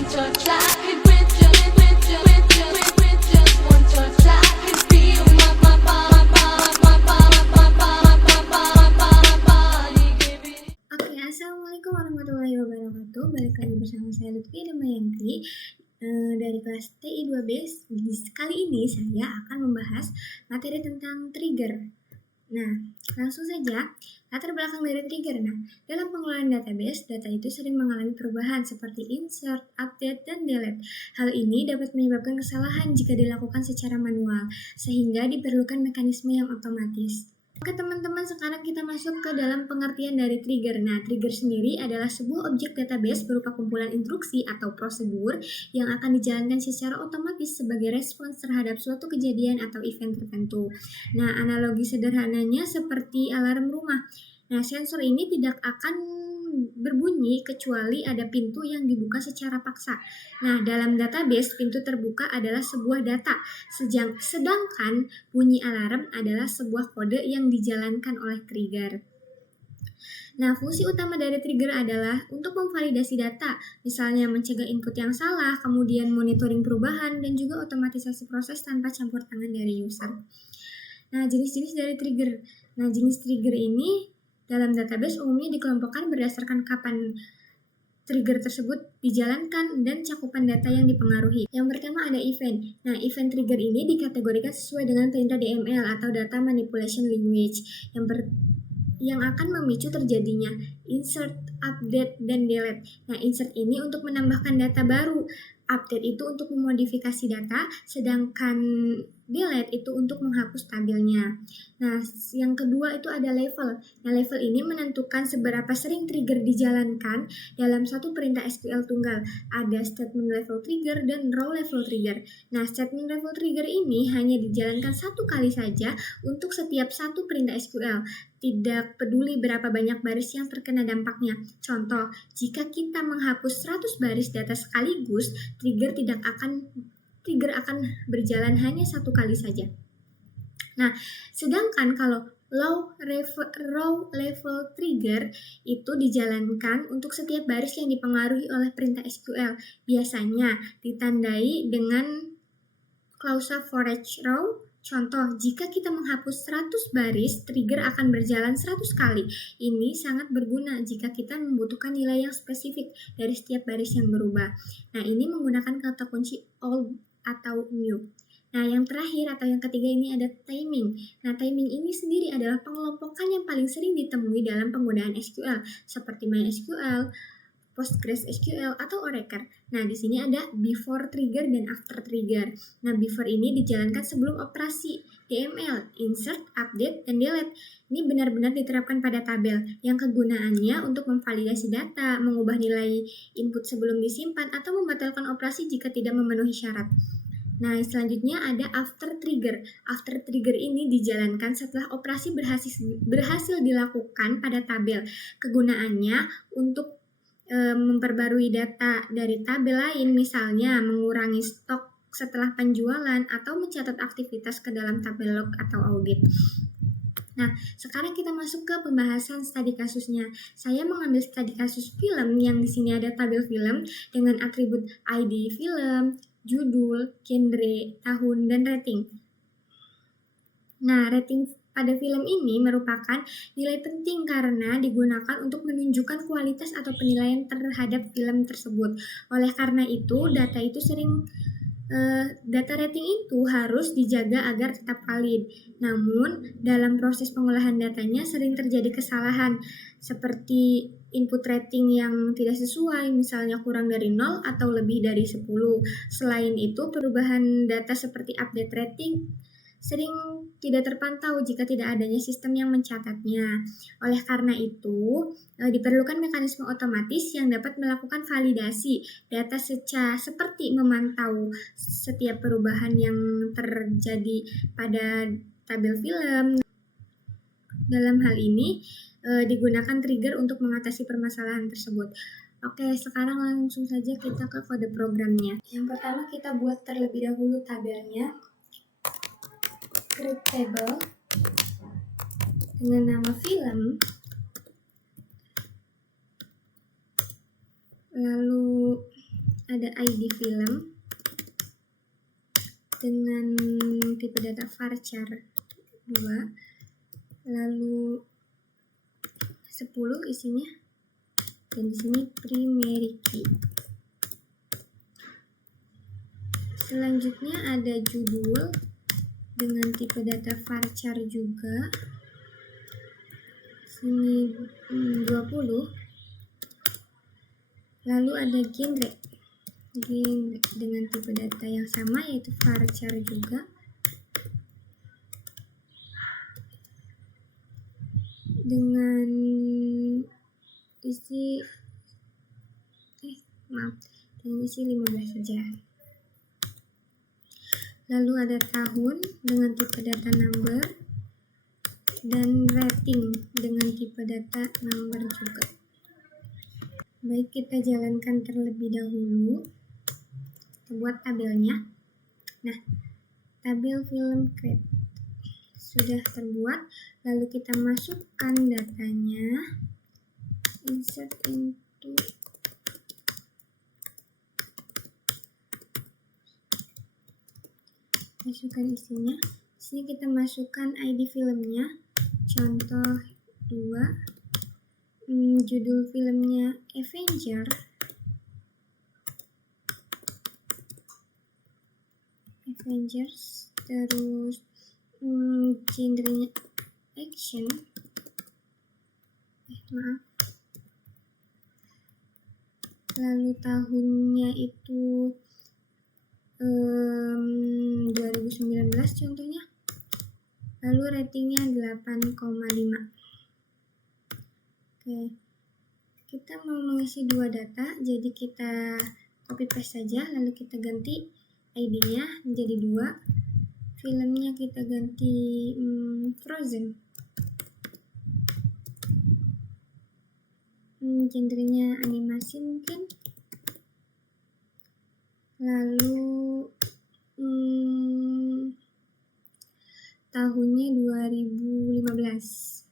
one touch, I could with just one touch, I could feel my body giving. Oke, assalamualaikum warahmatullahi wabarakatuh. Balik lagi bersama saya Lutfi Damayanti dari kelas TI 2B. Kali ini saya akan membahas materi tentang trigger. Nah, langsung saja latar belakang dari trigger. Nah, dalam pengelolaan database, data itu sering mengalami perubahan seperti insert, update, dan delete. Hal ini dapat menyebabkan kesalahan jika dilakukan secara manual, sehingga diperlukan mekanisme yang otomatis. Oke teman-teman, sekarang kita masuk ke dalam pengertian dari trigger. Nah, trigger sendiri adalah sebuah objek database berupa kumpulan instruksi atau prosedur yang akan dijalankan secara otomatis sebagai respons terhadap suatu kejadian atau event tertentu. Nah, analogi sederhananya seperti alarm rumah. Nah, sensor ini tidak akan berbunyi kecuali ada pintu yang dibuka secara paksa. Nah, dalam database, pintu terbuka adalah sebuah data, sedangkan bunyi alarm adalah sebuah kode yang dijalankan oleh trigger. Nah, fungsi utama dari trigger adalah untuk memvalidasi data, misalnya mencegah input yang salah, kemudian monitoring perubahan, dan juga otomatisasi proses tanpa campur tangan dari user. Nah, jenis-jenis dari trigger. Nah, jenis trigger ini dalam database umumnya dikelompokkan berdasarkan kapan trigger tersebut dijalankan dan cakupan data yang dipengaruhi. Yang pertama ada event. Nah, event trigger ini dikategorikan sesuai dengan perintah DML atau Data Manipulation Language yang akan memicu terjadinya insert, update, dan delete. Nah, insert ini untuk menambahkan data baru, update itu untuk memodifikasi data, sedangkan delete itu untuk menghapus tabelnya. Nah, yang kedua itu ada level. Nah, level ini menentukan seberapa sering trigger dijalankan dalam satu perintah SQL tunggal. Ada statement level trigger dan row level trigger. Nah, statement level trigger ini hanya dijalankan satu kali saja untuk setiap satu perintah SQL. Tidak peduli berapa banyak baris yang terkena dampaknya. Contoh, jika kita menghapus 100 baris data sekaligus, trigger akan berjalan hanya satu kali saja. Nah, sedangkan kalau row level trigger itu dijalankan untuk setiap baris yang dipengaruhi oleh perintah SQL. Biasanya ditandai dengan klausa for each row. Contoh, jika kita menghapus 100 baris, trigger akan berjalan 100 kali. Ini sangat berguna jika kita membutuhkan nilai yang spesifik dari setiap baris yang berubah. Nah, ini menggunakan kata kunci old atau new. Nah, yang terakhir atau yang ketiga ini ada timing. Nah, timing ini sendiri adalah pengelompokan yang paling sering ditemui dalam penggunaan SQL, seperti MySQL, PostgreSQL, atau Oracle. Nah, di sini ada before trigger dan after trigger. Nah, before ini dijalankan sebelum operasi DML, insert, update, dan delete. Ini benar-benar diterapkan pada tabel yang kegunaannya untuk memvalidasi data, mengubah nilai input sebelum disimpan, atau membatalkan operasi jika tidak memenuhi syarat. Nah, selanjutnya ada after trigger. After trigger ini dijalankan setelah operasi berhasil dilakukan pada tabel. Kegunaannya untuk memperbarui data dari tabel lain, misalnya mengurangi stok setelah penjualan atau mencatat aktivitas ke dalam tabel log atau audit. Nah, sekarang kita masuk ke pembahasan studi kasusnya. Saya mengambil studi kasus film yang di sini ada tabel film dengan atribut ID film, judul, genre, tahun, dan rating. Nah, rating pada film ini merupakan nilai penting karena digunakan untuk menunjukkan kualitas atau penilaian terhadap film tersebut. Oleh karena itu, data rating itu harus dijaga agar tetap valid. Namun, dalam proses pengolahan datanya sering terjadi kesalahan seperti input rating yang tidak sesuai, misalnya kurang dari 0 atau lebih dari 10. Selain itu, perubahan data seperti update rating sering tidak terpantau jika tidak adanya sistem yang mencatatnya. Oleh karena itu, diperlukan mekanisme otomatis yang dapat melakukan validasi data seperti memantau setiap perubahan yang terjadi pada tabel film. Dalam hal ini, digunakan trigger untuk mengatasi permasalahan tersebut. Oke, sekarang langsung saja kita ke kode programnya. Yang pertama kita buat terlebih dahulu tabelnya. Create table dengan nama film, lalu ada ID film dengan tipe data varchar 2, lalu 10 isinya, dan di sini primary key. Selanjutnya ada judul dengan tipe data varchar juga, sini 20. Lalu ada genre dengan tipe data yang sama yaitu varchar juga, dengan isi dengan isi 15 saja. Lalu ada tahun dengan tipe data number dan rating dengan tipe data number juga. Baik, kita jalankan terlebih dahulu. Kita buat tabelnya. Nah, tabel film create sudah terbuat, lalu kita masukkan datanya, insert into masukkan isinya. Di sini kita masukkan ID filmnya, contoh 2, judul filmnya Avengers, terus genrenya action, lalu tahunnya itu 2019 contohnya, lalu ratingnya 8,5. Oke, kita mau mengisi 2 data, jadi kita copy paste saja, lalu kita ganti ID-nya menjadi 2, filmnya kita ganti Frozen, genrenya animasi mungkin, lalu tahunnya 2015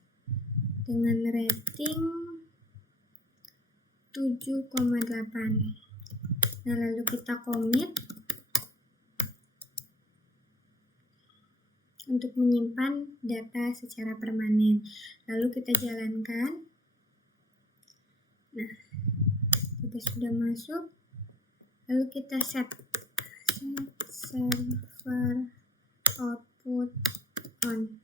dengan rating 7,8. Nah, lalu kita commit untuk menyimpan data secara permanen. Lalu kita jalankan. Nah, kita sudah masuk. Lalu kita set server output on.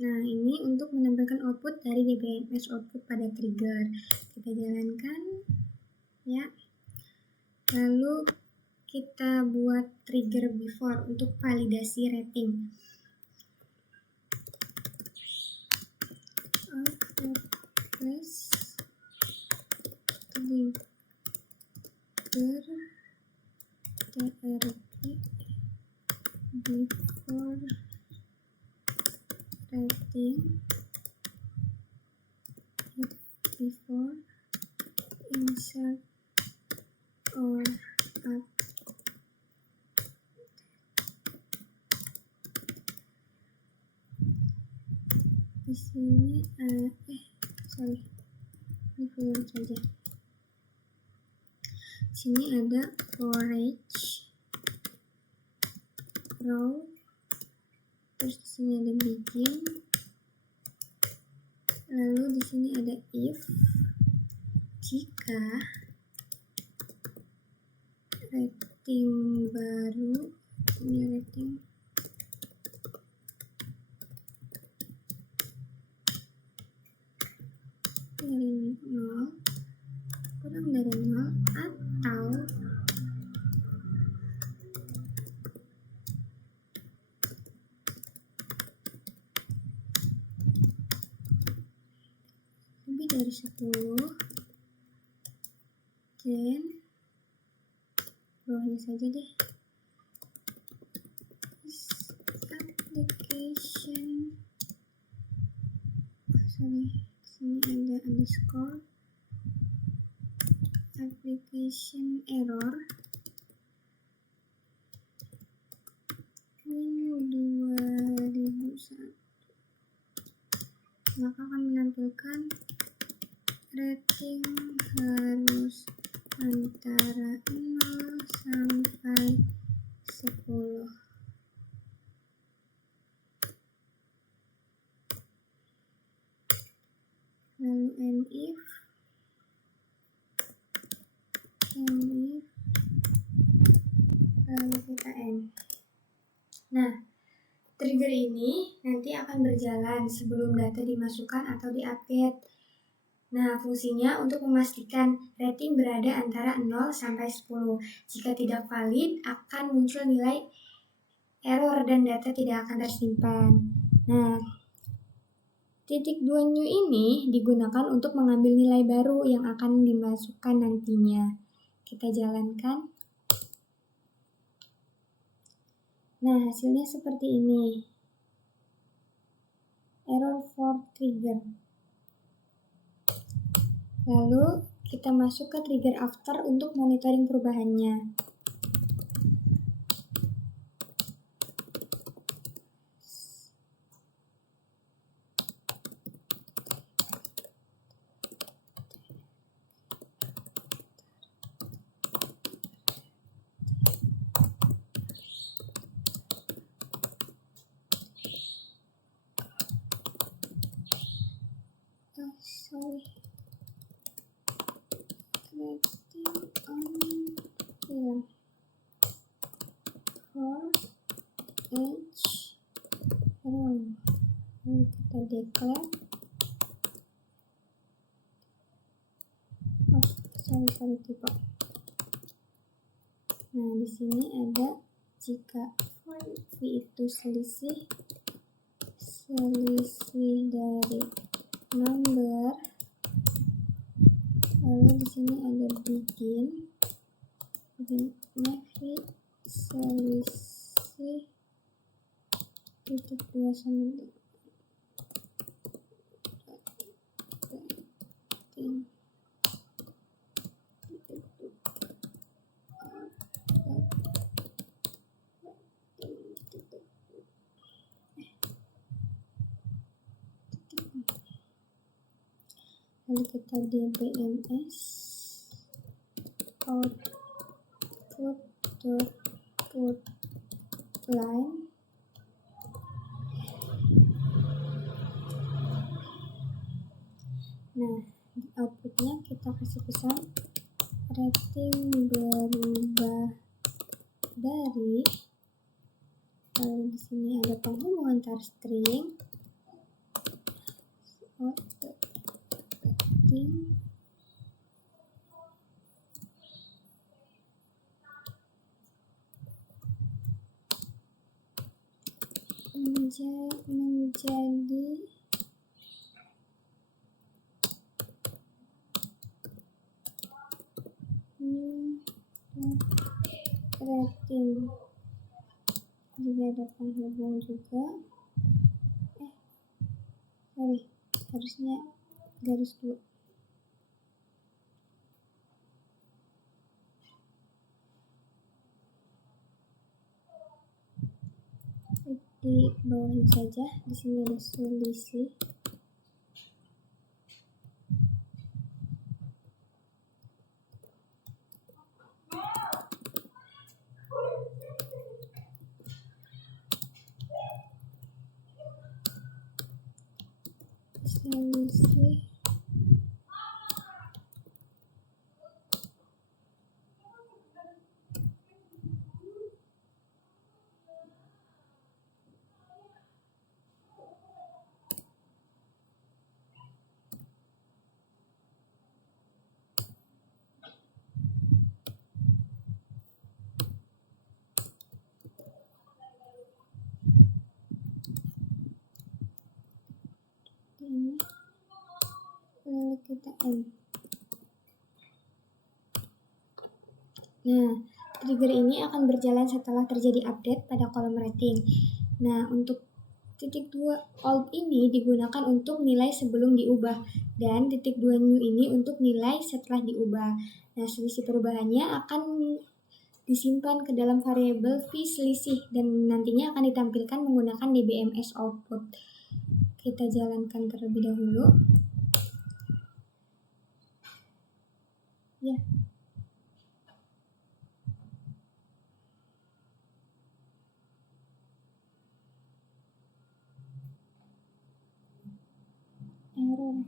Nah, ini untuk menampilkan output dari DBMS output pada trigger. Kita jalankan ya. Lalu kita buat trigger before untuk validasi rating. Plus trigger TRG before rating before insert or up. Di sini ini film saja. Di sini ada forage row, terus di sini ada begin, lalu di sini ada if jika rating baru, ini rating dari 0 kurang dari 0 atau lebih dari 10, then bawahnya saja deh, application sini ada underscore application error Win 2001, maka akan menampilkan rating harus antara 0 sampai 10. Lalu and if lalu kita end. Nah, trigger ini nanti akan berjalan sebelum data dimasukkan atau diupdate. Nah, fungsinya untuk memastikan rating berada antara 0 sampai 10. Jika tidak valid, akan muncul nilai error dan data tidak akan tersimpan. Nah, titik 2 new ini digunakan untuk mengambil nilai baru yang akan dimasukkan nantinya. Kita jalankan. Nah, hasilnya seperti ini. Error for trigger. Lalu kita masuk ke trigger after untuk monitoring perubahannya. Lalu kita declare. Sorry tipe. Nah, di sini ada jika v itu selisih dari number. Lalu di sini ada beginnya v selisih titik 2 sama lalu kita dbms output line. Nah, di outputnya kita kasih pesan rating berubah dari, lalu di sini ada penghubungan antar string rating menjadi new rating. Juga ada penghubung juga. Harusnya garis 2. Di bawahnya saja, di sini ada selisih. Ini lalu kita end. Nah, trigger ini akan berjalan setelah terjadi update pada kolom rating. Nah, untuk titik 2 old ini digunakan untuk nilai sebelum diubah, dan titik 2 new ini untuk nilai setelah diubah. Nah, selisih perubahannya akan disimpan ke dalam variabel v selisih dan nantinya akan ditampilkan menggunakan dbms output. Kita jalankan terlebih dahulu. Ya. Error.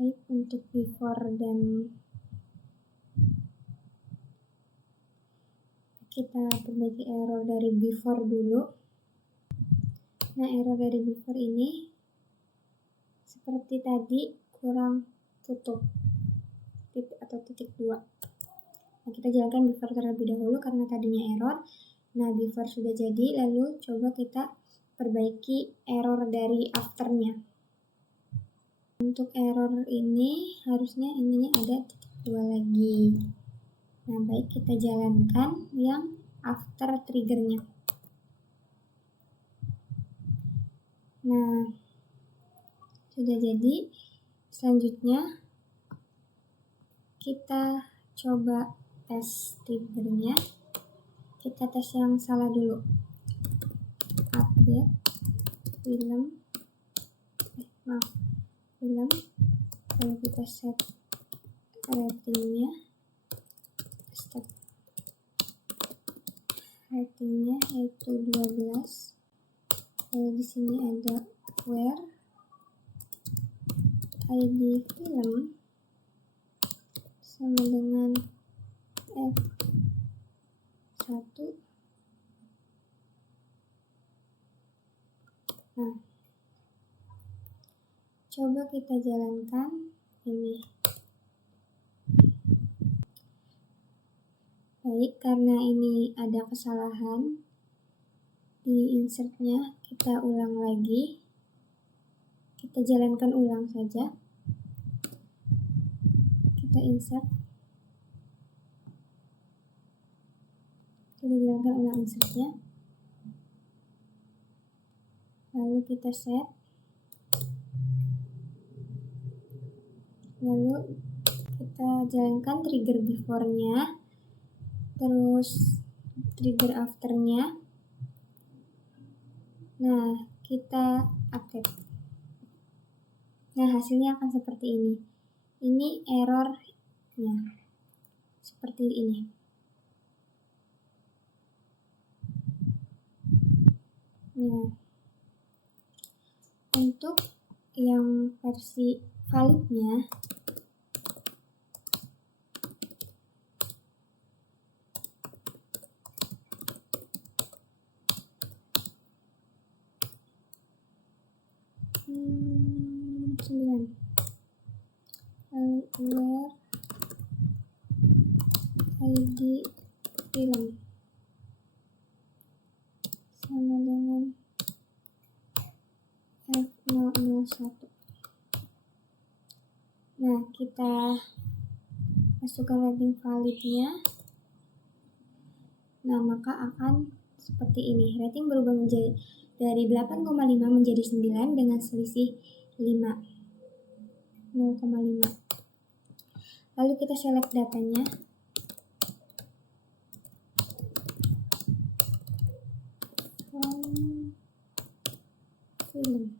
Baik, untuk before dan kita perbaiki error dari before dulu. Nah, error dari before ini seperti tadi kurang tutup titik atau titik 2. Nah, kita jalankan before terlebih dahulu karena tadinya error. Nah, before sudah jadi, lalu coba kita perbaiki error dari afternya. Untuk error ini harusnya ininya ada titik 2 lagi. Nah, baik, kita jalankan yang after triggernya. Nah, sudah jadi. Selanjutnya kita coba tes triggernya. Kita tes yang salah dulu. Update film. Lalu kita set ratingnya. Step ratingnya yaitu 12. Lalu di sini ada where ID film sama dengan F1. Nah, coba kita jalankan ini. Baik, karena ini ada kesalahan di insertnya, kita ulang lagi. Kita jalankan ulang saja. Kita insert. Kita jalankan ulang insertnya. Lalu kita set. Lalu kita jalankan trigger before-nya. Terus trigger afternya. Nah, kita update. Nah, hasilnya akan seperti ini. Ini errornya. Seperti ini. Nah, untuk yang versi validnya, where ID film sama dengan F001. Nah, kita masukkan rating validnya. Nah, maka akan seperti ini. Rating berubah menjadi dari 8,5 menjadi 9 dengan selisih 0,5. Lalu kita select datanya. Film.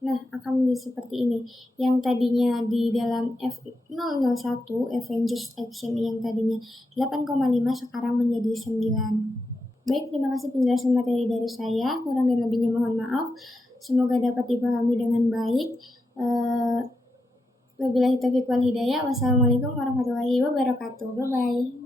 Nah, akan menjadi seperti ini. Yang tadinya di dalam F001 Avengers Action yang tadinya 8,5 sekarang menjadi 9. Baik, terima kasih penjelasan materi dari saya. Kurang dan lebihnya mohon maaf. Semoga dapat dipahami dengan baik. Wabillahi taufiq wal hidayah. Wassalamualaikum warahmatullahi wabarakatuh. Bye-bye.